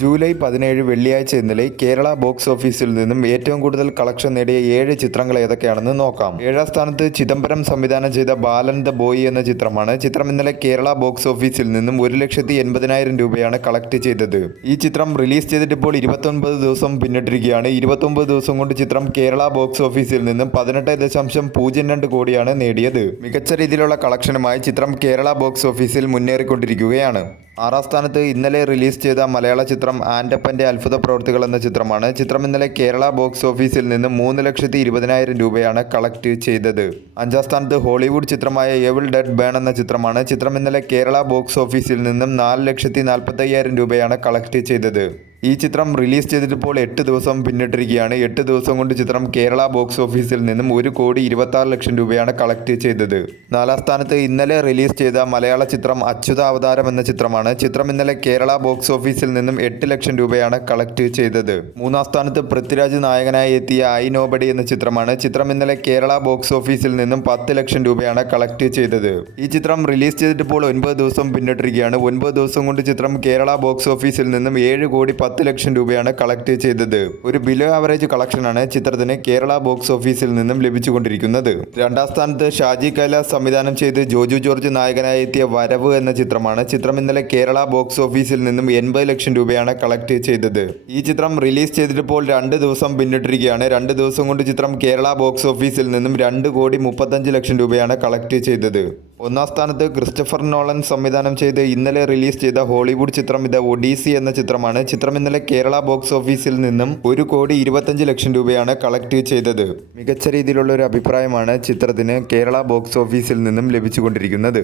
July 17 വെള്ളിയാഴ്ച ഇന്നലെ Kerala box ഓഫീസിൽ നിന്നും ഏറ്റവും കൂടുതൽ കളക്ഷൻ നേടിയ 7 ചിത്രങ്ങൾ ഏതൊക്കെയാണെന്ന് നോക്കാം. 7ാം സ്ഥാനത്ത് ചിദംബരം സംവിധാനം ചെയ്ത ബാലൻ ദ ബോയ് എന്ന ചിത്രമാണ്. ചിത്രം ഇന്നലെ കേരള ബോക്സ് ഓഫീസിൽ നിന്നും 1,80,000 രൂപയാണ് കളക്ട് ചെയ്തത്. ഈ ചിത്രം റിലീസ് ചെയ്തിട്ട് ഇപ്പോൾ 29 ദിവസം പിന്നിട്ടിരിക്കുകയാണ്. 29 ദിവസം കൊണ്ട് ചിത്രം കേരള ബോക്സ് ഓഫീസിൽ നിന്നും 18.02 കോടിയാണ് നേടിയത്. മികച്ച രീതിയിലുള്ള കളക്ഷനുമായി ചിത്രം കേരള ബോക്സ് ഓഫീസിൽ മുന്നേറിക്കൊണ്ടിരിക്കുകയാണ്. 6ാം സ്ഥാനത്ത് ഇന്നലെ റിലീസ് ചെയ്ത മലയാള ചിത്രം ആൻ്റപ്പൻ്റെ അത്ഭുത പ്രവൃത്തികൾ എന്ന ചിത്രമാണ്. ചിത്രം ഇന്നലെ കേരള ബോക്സ് ഓഫീസിൽ നിന്ന് 3,20,000 രൂപയാണ് കളക്ട് ചെയ്തത്. 5ാം സ്ഥാനത്ത് ഹോളിവുഡ് ചിത്രമായ എവിൾ ഡെഡ് ബേൺ എന്ന ചിത്രമാണ്. ചിത്രം ഇന്നലെ കേരള ബോക്സ് ഓഫീസിൽ നിന്നും 4,45,000 രൂപയാണ് കളക്ട് ചെയ്തത്. ഈ ചിത്രം റിലീസ് ചെയ്തിട്ടിപ്പോൾ 8 ദിവസം പിന്നിട്ടിരിക്കുകയാണ്. 8 ദിവസം കൊണ്ട് ചിത്രം കേരള ബോക്സ് ഓഫീസിൽ നിന്നും 1,26,00,000 രൂപയാണ് കളക്ട് ചെയ്തത്. 4ാം സ്ഥാനത്ത് ഇന്നലെ റിലീസ് ചെയ്ത മലയാള ചിത്രം അച്യുത അവതാരം എന്ന ചിത്രമാണ്. ചിത്രം ഇന്നലെ കേരള ബോക്സ് ഓഫീസിൽ നിന്നും 8,00,000 രൂപയാണ് കളക്ട് ചെയ്തത്. 3ാം സ്ഥാനത്ത് പൃഥ്വിരാജ് നായകനായി എത്തിയ ഐ നോബഡി എന്ന ചിത്രമാണ്. ചിത്രം ഇന്നലെ കേരള ബോക്സ് ഓഫീസിൽ നിന്നും 10,00,000 രൂപയാണ് കളക്ട് ചെയ്തത്. ഈ ചിത്രം റിലീസ് ചെയ്തിട്ടിപ്പോൾ 9 ദിവസം പിന്നിട്ടിരിക്കുകയാണ്. 9 ദിവസം കൊണ്ട് ചിത്രം കേരള ബോക്സ് ഓഫീസിൽ നിന്നും 7,10,00,000 രൂപയാണ് കളക്ട് ചെയ്തത്. ഒരു ബിലോ ആവറേജ് കളക്ഷനാണ് ചിത്രത്തിന് കേരള ബോക്സ് ഓഫീസിൽ നിന്നും ലഭിച്ചുകൊണ്ടിരിക്കുന്നത്. 2ാം സ്ഥാനത്ത് ഷാജി കൈലാസ് സംവിധാനം ചെയ്ത് ജോജു ജോർജ് നായകനായി എത്തിയ വരവ് എന്ന ചിത്രമാണ്. ചിത്രം ഇന്നലെ കേരള ബോക്സ് ഓഫീസിൽ നിന്നും 80,00,000 രൂപയാണ് കളക്ട് ചെയ്തത്. ഈ ചിത്രം റിലീസ് ചെയ്തിട്ടിപ്പോൾ 2 ദിവസം പിന്നിട്ടിരിക്കുകയാണ്. 2 ദിവസം കൊണ്ട് ചിത്രം കേരള ബോക്സ് ഓഫീസിൽ നിന്നും 2,35,00,000 രൂപയാണ് കളക്ട് ചെയ്തത്. 1ാം സ്ഥാനത്ത് ക്രിസ്റ്റഫർ നോളൻ സംവിധാനം ചെയ്ത് ഇന്നലെ റിലീസ് ചെയ്ത ഹോളിവുഡ് ചിത്രം ദ ഒഡീസി എന്ന ചിത്രമാണ്. ചിത്രം ഇന്നലെ കേരള ബോക്സ് ഓഫീസിൽ നിന്നും 1,25,00,000 രൂപയാണ് കളക്ട് ചെയ്തത്. മികച്ച രീതിയിലുള്ള ഒരു അഭിപ്രായമാണ് ചിത്രത്തിന് കേരള ബോക്സ് ഓഫീസിൽ നിന്നും ലഭിച്ചുകൊണ്ടിരിക്കുന്നത്.